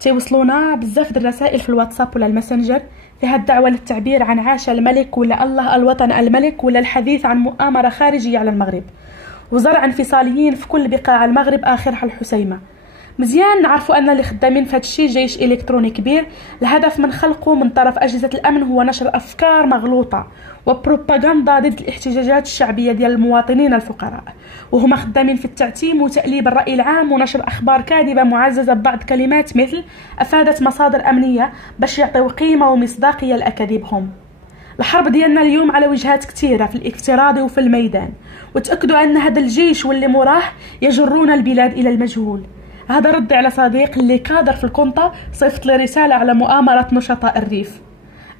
تيوصلونا بزاف د الرسائل في الواتساب ولا الماسنجر فيها الدعوة للتعبير عن عاش الملك ولا الله الوطن الملك، ولا الحديث عن مؤامرة خارجية على المغرب، وزرع انفصاليين في كل بقاع المغرب آخرها الحسيمة. مزيان نعرفوا ان اللي خدامين في هذا الشيء جيش الكتروني كبير، الهدف من خلقه من طرف اجهزه الامن هو نشر افكار مغلوطه وبروباغندا ضد الاحتجاجات الشعبيه ديال المواطنين الفقراء، وهما خدامين في التعتيم وتأليب الرأي العام ونشر اخبار كاذبه معززه ببعض كلمات مثل افادت مصادر امنيه باش يعطيو قيمه ومصداقيه لاكاذيبهم. الحرب ديالنا اليوم على وجهات كثيره في الافتراض وفي الميدان، وتاكدوا ان هذا الجيش واللي مراه يجرون البلاد الى المجهول. هذا رد على صديق اللي كادر في الكونطة صيفط لي رسالة على مؤامرة نشطاء الريف.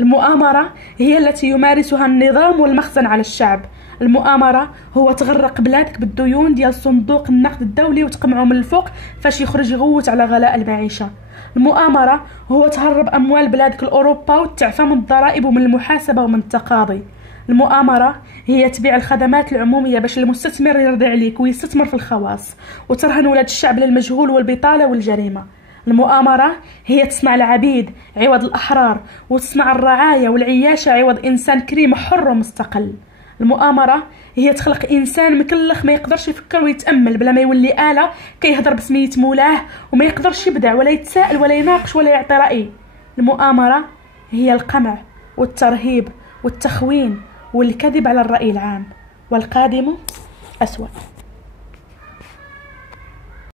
المؤامرة هي التي يمارسها النظام والمخزن على الشعب. المؤامرة هو تغرق بلادك بالديون ديال صندوق النقد الدولي وتقمعه من الفوق فاش يخرج يغوت على غلاء المعيشة. المؤامرة هو تهرب أموال بلادك لأوروبا وتعفى من الضرائب ومن المحاسبة ومن التقاضي. المؤامرة هي تبيع الخدمات العمومية باش المستثمر يرضي عليك ويستثمر في الخواص، وترهن ولاد الشعب للمجهول والبطالة والجريمة. المؤامرة هي تصنع العبيد عوض الأحرار، وتصنع الرعاية والعياشة عوض إنسان كريم حر ومستقل. المؤامرة هي تخلق إنسان مكلخ ما يقدرش يفكر ويتأمل بلا ما يولي آلة كيهضر بسمية مولاه وما يقدرش يبدع ولا يتساءل ولا يناقش ولا يعطي رأي. المؤامرة هي القمع والترهيب والتخوين والكذب على الرأي العام، والقادم أسوأ.